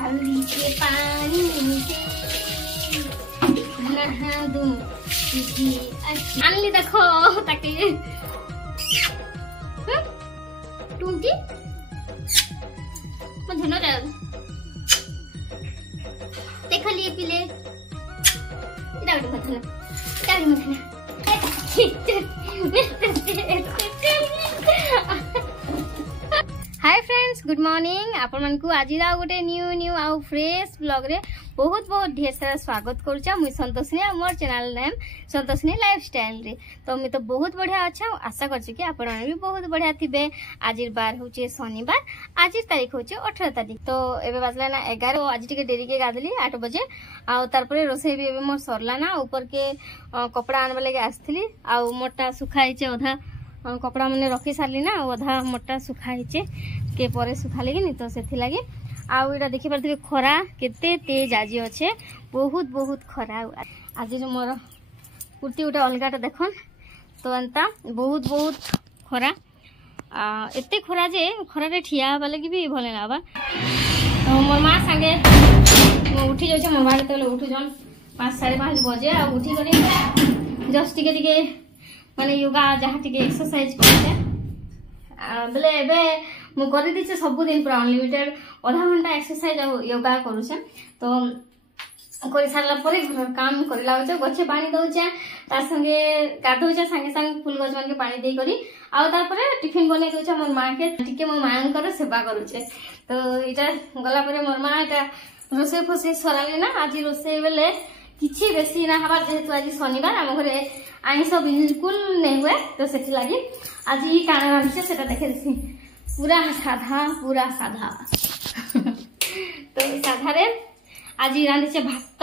हल्दी के पानी से नहा दूं तुझे। अनली देखो ताकि टूटी मुझे ना देखो लिए पीले हाय फ्रेंड्स, गुड मॉर्निंग। आपण मन को आज गोटे न्यू आउ फ्रेश ब्लॉग रे बहुत बहुत ढेर सारा स्वागत करूचा। मुई संतोषिनी मोर चैनल नेम संतोषिनी लाइफस्टाइल रे। तो मैं तो बहुत बढ़िया अच्छा आशा करछि कि आपण भी बहुत बढ़िया थिबे। आज बार होचे शनिवार, आज तारीख होचे 18 तारीख। तो एबे बाजला ना 11। आज टिके डेरी के गाधली 8 बजे। आ तार परे रोसे भी एबे मोर सरला ना। ऊपर के कपड़ा आनबा लगे आस्थली। आ मोटा सुखाइचे अधा कपड़ा मने रखी सारली ना। अधा मोटा सुखाइचे के परे सुखा लगे नी। तो सेथि लागे आउ एटा देखि परथिबे खरा केते तेज आज अच्छे। बहुत बहुत खरा आज मोर कुर्ती उठे अलगाटा देखन। तो एंता बहुत बहुत खरा एते खरा जे खरारे ठिया हवा लगी भी भले ना बा। तो मोर मां संगे उठी जाउछे। मोर मां केते उठु जन 5 साढ़े 5 बजे। आ उठी करी जस्ट टिके माने योगा जहाँ टिके एक्सरसाइज करते बोले एबे मु कर दीचे सब दिन पूरा अनलिमिटेड आधा घंटा एक्सरसाइज और योगा करूछे। तो कर सारला परे घर काम करला होचे। गछे पानी दउचे, तार संगे गाधौचे, संगे संगे फूल गछ मन के पानी देई करी आ तार परे टिफिन बने दउचे। मोर मां के टिके मोर मां कर सेवा करूछे। तो इटा गला परे मोर मां इटा रोसे फसे सराले ना। आज रोसे बेले किछि बेसी ना हवा, जेहेतु आज शनिवार आम घरे आइंस बिल्कुल नहीं हुए। तो सेठी लागी आज ही काना रांधछे सेटा देखे देसी पूरा साधा तो साधा रे आज रांधछे भात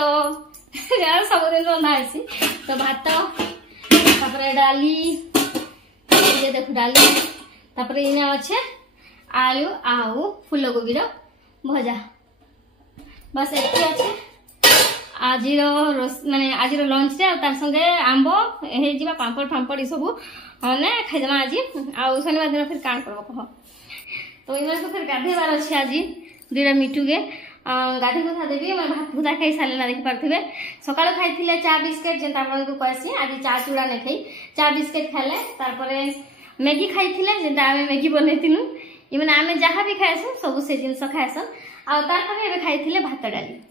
यार सब दिन रंधा आसी। तो भात तापरे डाली ये देखो डाली तापरे इने अच्छे आलू आउ फूल कोबी रो भजा बस एति अच्छे। आज माने आज लंच रे तार संगे आंब हे जिबा पांपड़ फांपड़ ई सब ने खाइदमा आज। आ शनिवार दिन फिर कान करबो कह। तो इमन को फिर गाधेबार अच्छे। आज दुईटा मिठू के गाधे गुधा देवी। मैं भात भुजा खाई सारे ना देखि पारथिबे। सकाळ खाइथिले चा बिस्किट जेंता आपन को कहसी। आज चा चूड़ा ने खाई चा बिस्किट खाले। तार परे मैगी खाइथिले जेंता आमे मैगी बनैतिनु। इमन आमे जहा भी खाइसु सब से जिंस खाइसन। आ तार परे एबे खाइथिले भात डाली।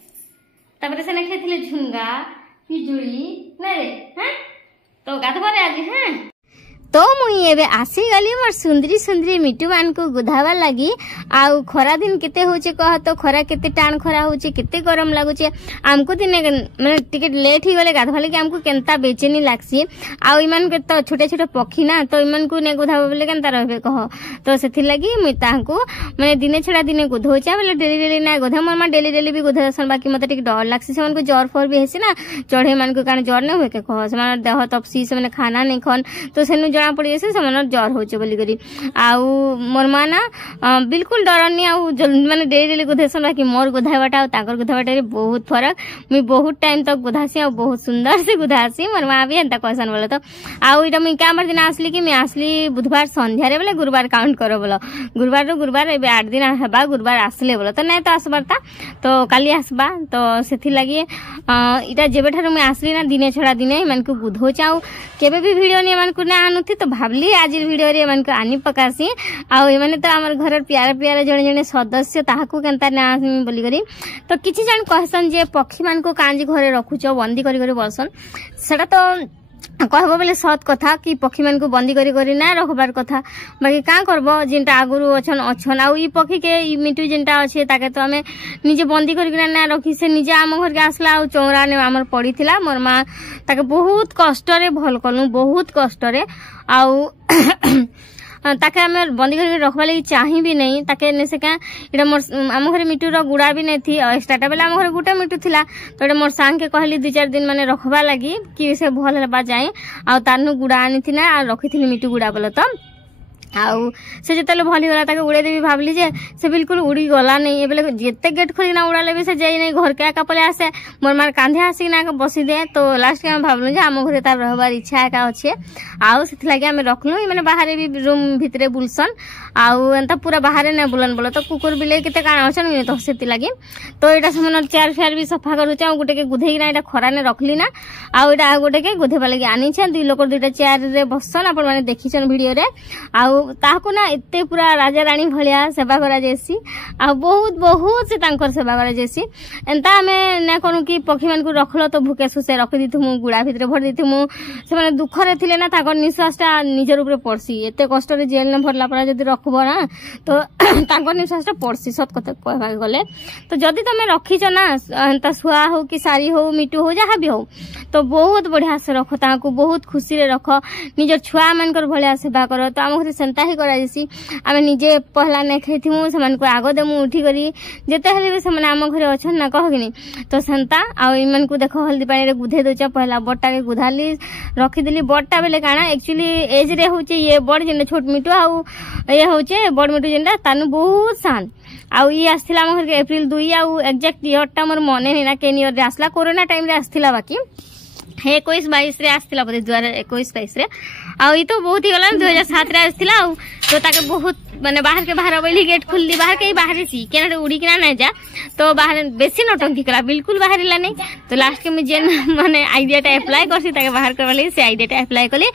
तापर से खाई झुंगा पिजुड़ी ना रे। हाँ तो गाधबारे आज। हाँ तो मुई एबे आसी गली मोर सुंदरी सुंदरी मिटू मान को गुधावा लगी। आउ खरा दिन केते होचे कह। तो खरा केते टाण खरा होचे, केते गरम लागुचे। आमको दिने माने टिके लेट ही गले गाधवा लगी आमको केनता बेचैनी लागसी। आउ इमान के तो छोटे छोटे पक्षी ना। तो इमान को ने गुधावा बोले केनता रहबे कह। तो सेथि लगी मुई तांको माने दिने छडा दिने गुधोचा बोले डेली डेली ना गुधा। मोर मा डेली डेली भी गुधासन। बाकी मते टिके डर लागसी। सेमान को जर फर भी हेसी ना चढ़े मान को कान जर ने होय के कह। सेमान देह तपसी से माने खाना नहीं खन। तो सेनु जना पड़ी जैसे से जर होचे बोली करी। आउ मोर मां ना बिल्कुल डरनी। आउ माने डेली डेली गुधेसन। बाकी मोर गुधावाटा आ ताकर गुधावाटा रे बहुत फरक। मुई बहुत टाइम तक गुधासी आ बहुत सुंदर से गुधासी। मोर मां भी एंता कहसन बोले। तो आउ इटा मुई कामर दिन आसली कि मैं आसली बुधवार संध्या रे बोले गुरुवार काउंट करो बोलो। गुरुवार रो गुरुवार एबे 8 दिन हेबा गुरुवार आसले बोलो। तो नै तो आसबारता तो काली आसबा। तो सेथि लागि इटा जेबे ठारो मैं आसली ना दिने छडा दिने मन को बुधो चाउ केबे भी वीडियो ने मन को ना आनुथि। तो भाबली आज वीडियो रे मन को आनी पकासी। आउ ए माने तो हमर घर प्यारे प्यारे जणे जणे सदस्य ताहाकू केनता ना बोली करी। तो किछि जण कहसन जे पक्षी मान को कांजी घरे रखुचो बंदी करी करी बसन। सेटा तो कहबो बोले सत कथा कि पक्षी मान को बंदी करी ना रखबार कथा। बाकी का करबो जिनटा आगुरु अछन आउ ई पक्षी के ई मिटू जिनटा अछि ताके तो हमें निजे बंदी करी ना रखी। से निजे आम घर के आसला आउ चौरा ने हमर पड़ीथिला। मोर मां ताके बहुत कष्ट रे भल कलु, बहुत कष्ट रे। आउ ताके हमें बंदी करके रखवा लगी चाही भी नहीं। ताके ने से क्या इटा मोर आम घरे मिटू रो गुड़ा भी नहीं थी। स्टार्ट बेला आम घरे गुटा मिटू थिला। तो इटा मोर सांग के कहली 2-4 दिन माने रखवा लगी कि से भल हेबा जाए। आ तारनु गुड़ा आनी थी ना रखी थी मिटू गुड़ा बोलो। तो आउ से जतले भली गला ताके उड़े देबी भाबली जे से बिल्कुल उड़ी गला नहीं। एबेले जेते गेट खोलिना उड़ाले भी से जाई नहीं। घर के आका पले आसे मोर मार कांधे आसी ना बसी दे। तो लास्ट के हम भाबलु जे आम घरे तार रहबार इच्छा एका अछि। आउ सेथि लागि हम रखलु। माने बाहर भी रूम भितरे बुलसन। आउ एंता पूरा बाहर ने बुलन बोलो तो कुकुर बिले केते काना अछन नि तो सेति लागि तो एटा समन चेयर फेयर भी सफा करू चा गुटे के गुधेई ना एटा खरा ने रखली ना आउ एटा आ गुटे के गुधे वाले आनी छ दुई लोक दुईटा चेयर रे बसन आपण माने देखिछन वीडियो रे आउ ताको ना एते पूरा राजा रानी भलिया सेवा करा जेसी आ बहुत बहुत से तांकर सेवा करा जेसी एंता हमें ना कोन की पक्षी मान को रखलो तो भूके सुसे रख दिथुमु गुड़ा भितरे भर दिथुमु से माने दुख रे थिले ना ताकर निश्वासटा निजर ऊपर पड़सी एते कष्ट रे जेल ने भरला परा जदी रखबो ना तो ताकर निश्वासटा पड़सी सत कथा कहबा गले तो जदी तमे रखी छ ना एंता सुआ हो कि सारी हो मिटू हो जहा भी हो तो बहुत बढ़िया से रख ताको बहुत खुशी रे रख निजर छुआ मानकर भलिया सेवा कर तो हम घरे सेंता ही करा जेसी आमे निजे पहला ने खैथिमु समान को आगो देमु उठी करी जेते हेले भी समान हम घरे अछन ना कहगिनी तो सेंता आ इमन को देखो हल्दी पानी रे गुधे दोचा पहला बट्टा के गुधाली रखी दिली बट्टा बेले काना एक्चुअली एज रे होचे ये बड़ जेंडा छोट मिटू आ ये होचे बड़ मिटू जेंडा तानु बहुत शान आउ ये आस्थिला हम घर के अप्रैल 2 आउ एग्जैक्ट ईयर टा मोर मने नहीं ना केन ईयर रे आसला कोरोना टाइम रे आस्थिला बाकी 21-22 रे आस्थिला बोले 2021-22 रे आ ई तो बहुत ही गला 2007 रे आस्थिला आउ तो ताके बहुत माने बाहर के बाहर बोली गेट खुलली बाहर के बाहर सी केना उड़ी के ना जा तो बाहर बेसी नौटंकी कला बिल्कुल बाहर ला नहीं तो लास्ट के में जेन माने आईडिया टा अप्लाई करसी ताके बाहर करवाले से आईडिया टा अप्लाई कले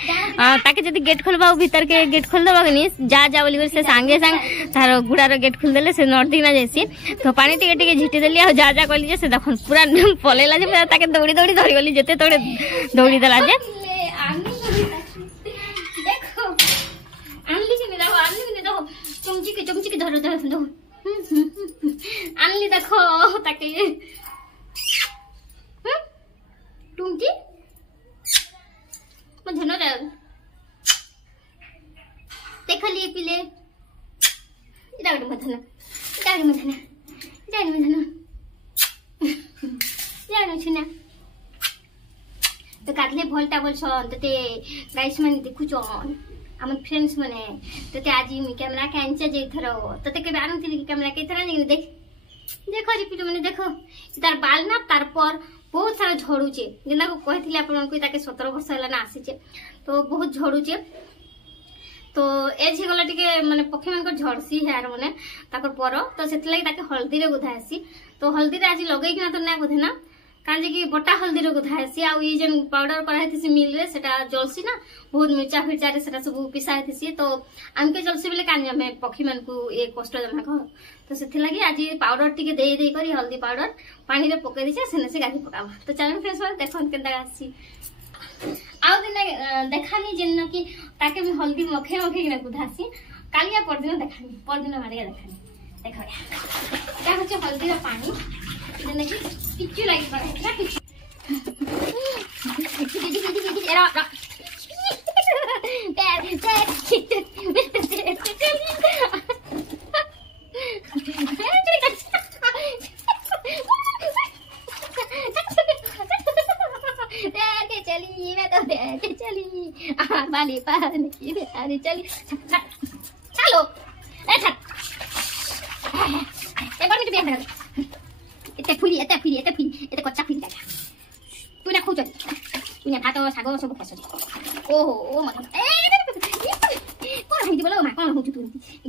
ताके जदी गेट खोलबा भीतर के गेट खोल दबा के नहीं जा बोली से संगे संग तार गुड़ार गेट खोल देले से नॉर्थ दिना जैसी तो पानी टिके टिके झिटी देली आ जा कहली जे से देखन पूरा पलेला जे ताके दौड़ी दौड़ी धरी गली जते तोड़े दौड़ी देला जे देखो आनली के नहीं देखो चमची के धरो धरो आनली देखो ताके टुमकी म धनो रे देखली पिले इदागड मथना जानो छना तो काटले भलटा बोलछन तते गाइस माने देखुछन हम फ्रेंड्स माने तते आज मी कैमरा कैंचे जे थरो तते के आनु थी कैमरा के तरह नहीं देखो रिपीट माने देखो तार बाल ना तार पर बहुत सारा झड़ुचे जेना को कहथिले आपन को ताके 17 वर्ष हला ना आसीचे तो बहुत झड़ुचे तो एज गला टिके माने पक्षी मन को झड़सी हेयर माने ताकर पर तो सेति लागि ताके हल्दी रे गुधासी तो हल्दी रे आज लगै कि ना तो ना गुधे ना कारण जे कि बटा हल्दी रे गुधासी आ ई जेन पाउडर करा हेतिसी मिल रे सेटा जलसी ना बहुत मिर्चा फिरचा रे सेटा सब पिसा हेतिसी तो आमके जलसी बेले कान में पक्षी मन को ए कष्ट जमा क तो सेति लागि आज पाउडर टिके दे करी हल्दी पाउडर पानी रे पके दिसे सेने से गाधी पकावा तो चैनल फ्रेंड्स माने देखन केनता आसी आउ दिन देखानी जेन कि ताके भी हल्दी मखे कि ना गुधासी कालिया परदिन देखानी परदिन मारिया देखानी देखो क्या होचे हल्दी रा पानी जेन कि पिच्चू लाइक पर है पिच्चू एरा चली मैं तो दे चली बाली पानी की अरे चली चलो ए छट एक बार मिट बिया एते फुली एते कच्चा फुली तू ना खुच तू ना भातो सागो सब खस ओहो ओ मत ए कोन हिदी बोलो मा कोन हुचु तू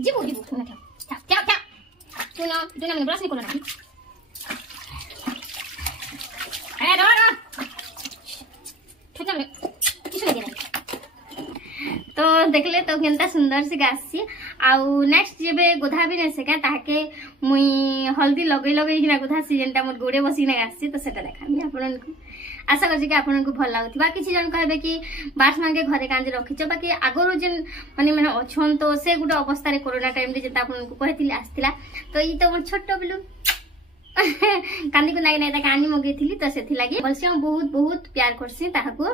जीबो तू ना क्या तू ना मैंने ब्रश नहीं खोला ना ए रो तो देखले तो केनता सुंदर से गासी आउ नेक्स्ट जेबे गोधा भी ने सेका ताके मुई हल्दी लगई कि ना गोधा सीजन ता मोर गोडे बसी ना गासी तो सेटा देखामी आपन को आशा करछि कि आपन को भल लागुथिबा किछि जन कहबे कि बास मांगे घरे कांजे रखिछ बाकी आगरो जेन माने अछन तो से गुटे अवस्था रे कोरोना टाइम रे जेता आपन को कहथिली आस्थिला तो ई तो मोर छोटो बिलु कांदी को नाई ताके आनी मगे थी तो से लगी बल्कि हम बहुत बहुत प्यार करसी ताहाको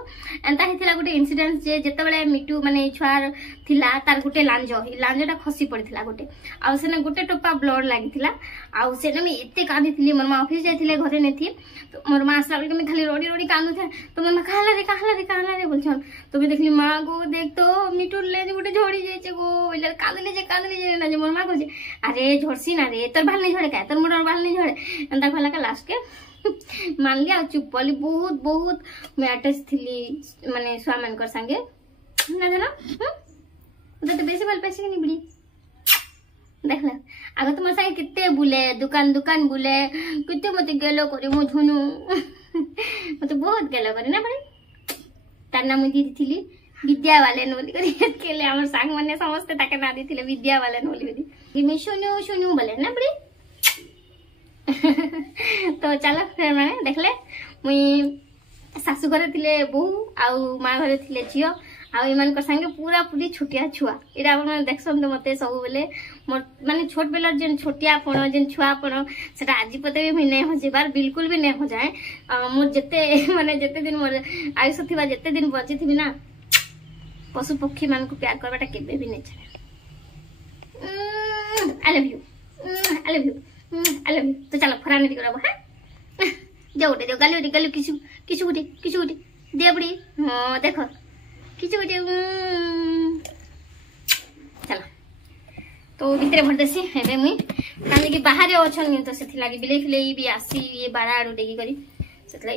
एंता हेतिला गुटे इंसिडेंट जे जते बेले मिटू माने छुआर थिला तार गुटे लांजटा खसी पड़िथिला गुटे आ सेने गुटे टोपा ब्लड लागिथिला आ सेने में एते कांदी थिली मोर मा ऑफिस जाइथिले घरे ने थी तो मोर मा आसला बेले में खाली रोडी कांदु थे तो मोर मा कहला रे बोलछन तो भी देखली मां गो देख तो मिटू ले गुटे झड़ी जाइछे गो ओले कांदले जे ना जे मोर मा कहजे अरे झड़सी ना रे तोर बाल नहीं झड़े का तोर मोर बाल नहीं झड़े एंता कहला का लास्ट के मान लिया चुप पली बहुत बहुत मैं अटैच थी माने स्वामन कर संगे ना जाना तो बेसी बाल पैसे नहीं बड़ी देखला आगे तुम संगे कितने बुले दुकान दुकान बुले कितने मत गेलो करे मो झुनु मत बहुत गेलो करे ना भाई तार नाम दीदी थी विद्या वाले बोली कर केले हमर सांग माने समस्त ताके ना दी विद्या वाले बोली मैं सुनु सुनु बोले ना बड़ी तो चलो फिर मैंने देखले मुई सासू घरे थिले बहु आउ माँ घरे थिले झियो आउ इमान संगे पूरा पूरी छोटिया छुआ इरा अपन देखसन तो मते सब बेले मोर माने छोट बेला जेन छोटिया पण जेन छुआ पण सेटा आजि पते भी नै हो जेबार बिल्कुल भी नै हो जाए मोर जते माने जते दिन मोर आयुष थिबा जते दिन बची थिबी ना पशु पक्षी मान को प्यार करबाटा केबे भी नै छे I love you I love you I love you तो चलो फराने दिगरा हां जाओ दे गाली गाली किछु गुटी दे बड़ी हां देखो किछु गुटी चलो तो भितरे भर देसी हेबे मुई काली कि बाहर अछन तो सेथि लागि बिले फिले भी आसी ये बारा आडू डेगी करी सेथले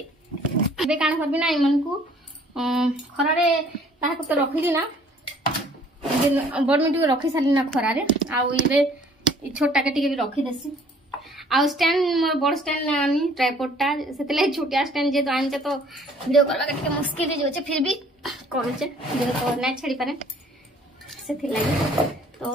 एबे कान करबी ना इमन को खरा रे ताहा को तो रखिली ना दिन बड़ मिटू रखी साली ना खरा रे आ इबे छोटा के टिके भी रखी देसी आ स्टैंड मोर बड़ स्टैंड ना आनी ट्राइपॉडटा सेतले छोटिया स्टैंड जे तो आनचे तो वीडियो करबा के मुश्किल हो जाय फिर भी करूचे वीडियो तो ना छड़ी पारे सेथि लागि तो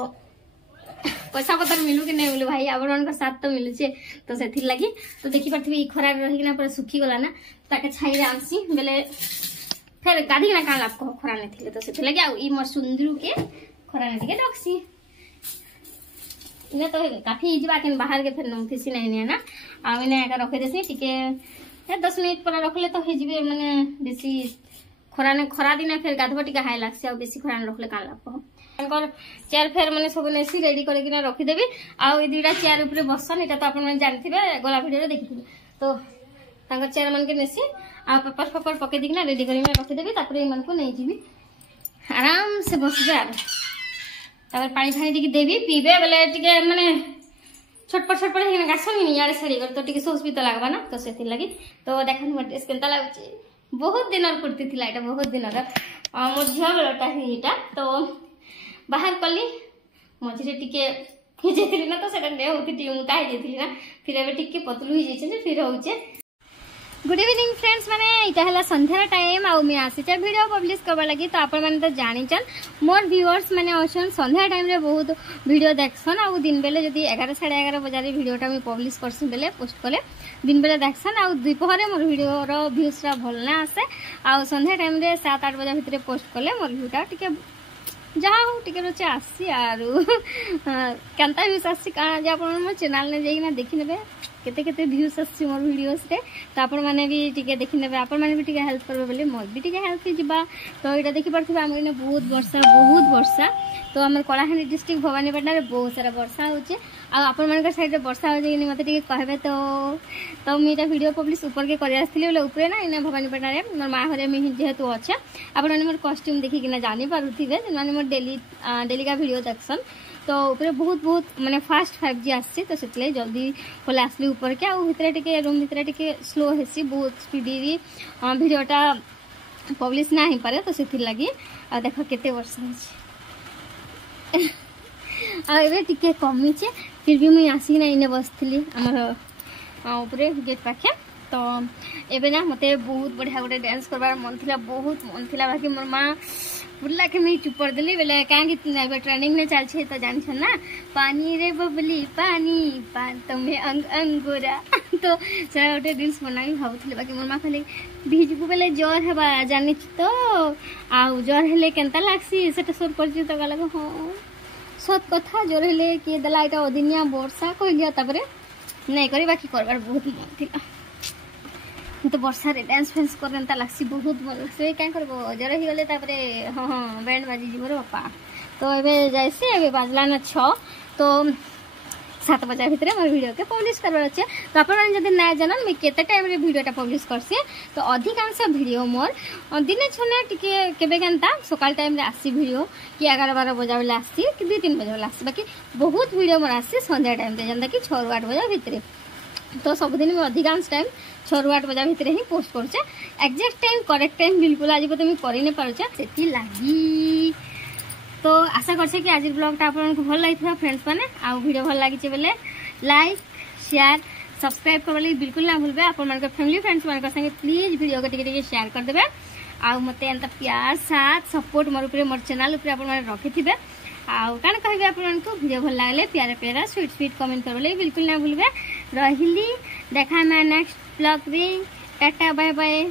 पैसा पतर मिलू कि नहीं मिलू भाई आपण का साथ तो मिलू छे तो सेथि लागि तो देखि परथि ई खरा रही ना पूरा सुखी गला ना ताके छाई रे आसी बेले फिर गाधी ना कान लाप को खरा नै थिले तो सेथि लागि आ ई मोर सुंदरू के खरा नै के रखसी इने तो काफी इजबा के बाहर के फिर नमथिसी नहीं ना आ इने का रखे देसी टिके 10 मिनट पर रखले तो हेजिबे माने बेसी खरा दिन फिर गाधबा टिके हाई लागसे आ बेसी खरा रखले कान लाप अंकर चेयर फेर माने सब नेसी रेडी करे किना रखी देबी आ ई दुइटा चेयर ऊपर बसन एटा तो आपण माने जानथिबे गोला वीडियो रे देखिथिबे तो तांकर चेयर मन के नेसी आ पेपर पके दिकना रेडी करी में रखी देबी तापर ई मन को नहीं जीबी आराम से बसबे आ तापर पानी फानी टिके देबी पीबे बेले टिके माने छटपट हेन गासन नि यारे सरी कर तो टिके सोस भी तो लागबा ना तो सेथि लागि तो देखन मोर ड्रेस केनता लागुची बहुत दिन और कुर्ती थिला एटा बहुत दिन और मोर झियो बेलटा हिटा तो बाहर कली मझे टिके जेथिली ना तो सेटा ने होती टी मुता हे जेथिली ना फिर एबे टिके पतलू ही जेछे फिर होउचे गुड इवनिंग फ्रेंड्स माने इटा हला संध्या टाइम आ मी आसीचे वीडियो पब्लिश करबा लागि तो आपण माने तो जानिचन मोर व्यूअर्स माने अछन संध्या टाइम रे बहुत वीडियो देखसन आ दिन बेले जदी 11 11:30 बजे वीडियोटा मी पब्लिश करसन बेले पोस्ट करले दिन बेले देखसन आ दुपहर मोर वीडियो रो व्यूज रा भल ना आसे आ संध्या टाइम रे 7 8 बजे भितरे पोस्ट करले मोर व्यूटा टिके जहाँ हो टिके रोचे आसी आरु केनता व्यूज आसी का जे आपण मोर चैनल ने जेइना देखि नेबे केते केते व्यूज आसी मोर वीडियोस रे तो आपण माने भी टिके देखि नेबे आपण माने भी टिके हेल्प करबे बोले मोर भी टिके हेल्प जिबा तो एटा देखि परथिबा हम इने बहुत वर्षा तो हमर कलाहांडी डिस्ट्रिक्ट भवानीपाटना रे बहुत सारा वर्षा होचे आ आपण मानकर साइड रे वर्षा हो जे मते टिके कहबे तो मी एटा वीडियो पब्लिश ऊपर के करि आस्थिले बोले ऊपर ना इने भवानीपाटना रे मोर मा घरे मी जेहेतु अच्छे आपण माने मोर कॉस्ट्यूम देखि किना जानि पारुथिबे माने मोर डेली का वीडियो देखसन तो ऊपर बहुत माने फास्ट 5G आसी तो सेतले जल्दी खोले आसली ऊपर के आ भितरे टिके रूम भितरे टिके स्लो हेसी बहुत स्पीडी वीडियोटा पब्लिश ना ही पारे तो सेथि लागि आ देखो केते वर्ष होछि आ एबे टिके कमी छे फिर भी मैं आसी ना इने बसथिली हमर ऊपर गेट पाखे तो एबे ना मते बहुत बढ़िया गोटे डांस करबार मन थिला बहुत मन थिला बाकी मोर मां बुल्ला के मैं चुप कर देली बेले काहे कि एबे ट्रेनिंग में चल छे तो जान छ ना पानी रे बबली पानी पान तुम्हें अंगूरा तो से गोटे रील्स बनाई भाबुथिले बाकी मोर मां कहले भिजबु बेले ज्वर हेबा जानि तो आ ज्वर हेले केनता लागसी सेटा सोर परछि तो गला हो सत कथा ज्वर हेले के दला एटा ओदिनिया वर्षा कहि गया तापरे नहीं करी बाकी करबार बहुत मन थिला तो वर्षा रे डांस फैंस करता लागसी बहुत मन से क्या करबो जर ही गले तापरे हां बैंड बाजी जीवो रे बापा तो एबे जाइसे एबे बाजला ना 6 तो 7 बजे भितर मोर वीडियो के पब्लिश करबार अछि तो आपण जदि ना जानन मैं केते टाइम रे वीडियोटा पब्लिश करसी तो अधिकांश वीडियो मोर दिने छने टिके केबे केनता सकाल टाइम रे आसी वीडियो कि 11 12 बजे वाला आसी कि 2 3 बजे वाला आसी बाकी बहुत वीडियो मोर आसी संध्या टाइम रे जंदा कि 6 8 बजे भितर तो सब दिन में अधिकांश टाइम 6 8 बजे भितर ही पोस्ट करछे एग्जैक्ट टाइम करेक्ट टाइम बिल्कुल आज तो मैं करि नै पारछे सेति लागि तो आशा करछे कि आज ब्लॉगटा आपको भल लगी फ्रेंड्स मैंने आ वीडियो भल लगी बेले लाइक शेयर सब्सक्राइब करवा बिल्कुल ना भूलबे। अपन फैमिली फ्रेंड्स मान संगे प्लीज वीडियो को टिके शेयर कर देबे आ मते एंता प्यार साथ सपोर्ट मोर ऊपर मोर चैनल ऊपर अपन रखि थिबे आ कान कहबे अपन को वीडियो भल लागले प्यारा प्यारा स्वीट स्वीट कमेंट करले बिल्कुल ना भूलबे। रहिली देखा मैं नेक्स्ट ब्लॉग रे टाटा बाय बाय।